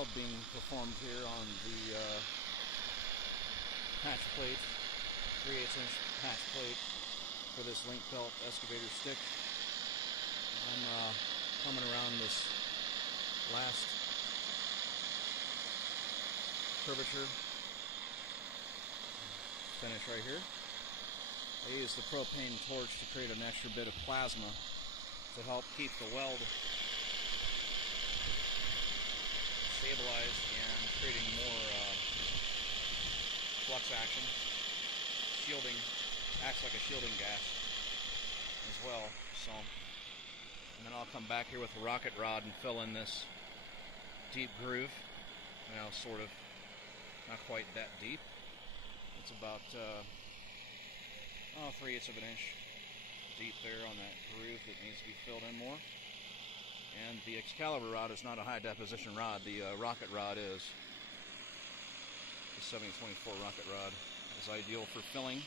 weld being performed here on the patch plate, 3/8" patch plate for this link belt excavator stick. I'm coming around this last curvature finish right here. I use the propane torch to create an extra bit of plasma to help keep the weld stabilized and creating more flux action. Shielding, acts like a shielding gas as well. So, and then I'll come back here with a rocket rod and fill in this deep groove. Now, sort of, not quite that deep. It's about 3/8" deep there on that groove that needs to be filled in more. And the Excalibur rod is not a high deposition rod. The rocket rod is. The 7024 rocket rod is ideal for filling.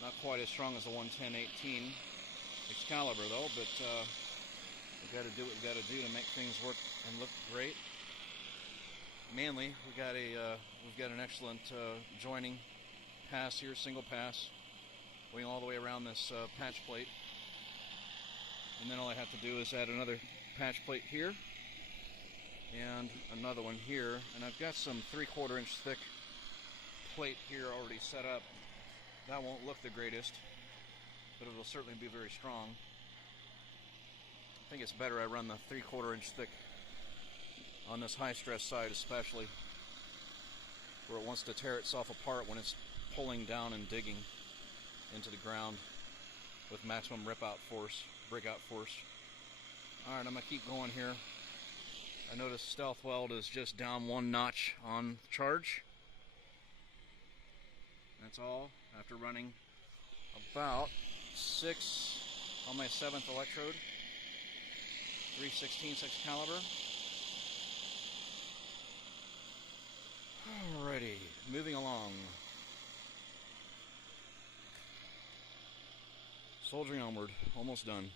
Not quite as strong as the 110/18 Excalibur though, but we've got to do what we've got to do to make things work and look great. Mainly, we've got an excellent joining pass here, single pass, going all the way around this patch plate. And then all I have to do is add another patch plate here and another one here. And I've got some 3/4" thick plate here already set up. That won't look the greatest, but it will certainly be very strong. I think it's better I run the 3/4" thick on this high stress side, especially where it wants to tear itself apart when it's pulling down and digging into the ground with maximum breakout force. Alright, I'm going to keep going here. I noticed Stealth Weld is just down one notch on charge. That's all after running about 6 on my 7th electrode, 3/16 Excalibur. Alrighty, moving along. Soldering onward, almost done.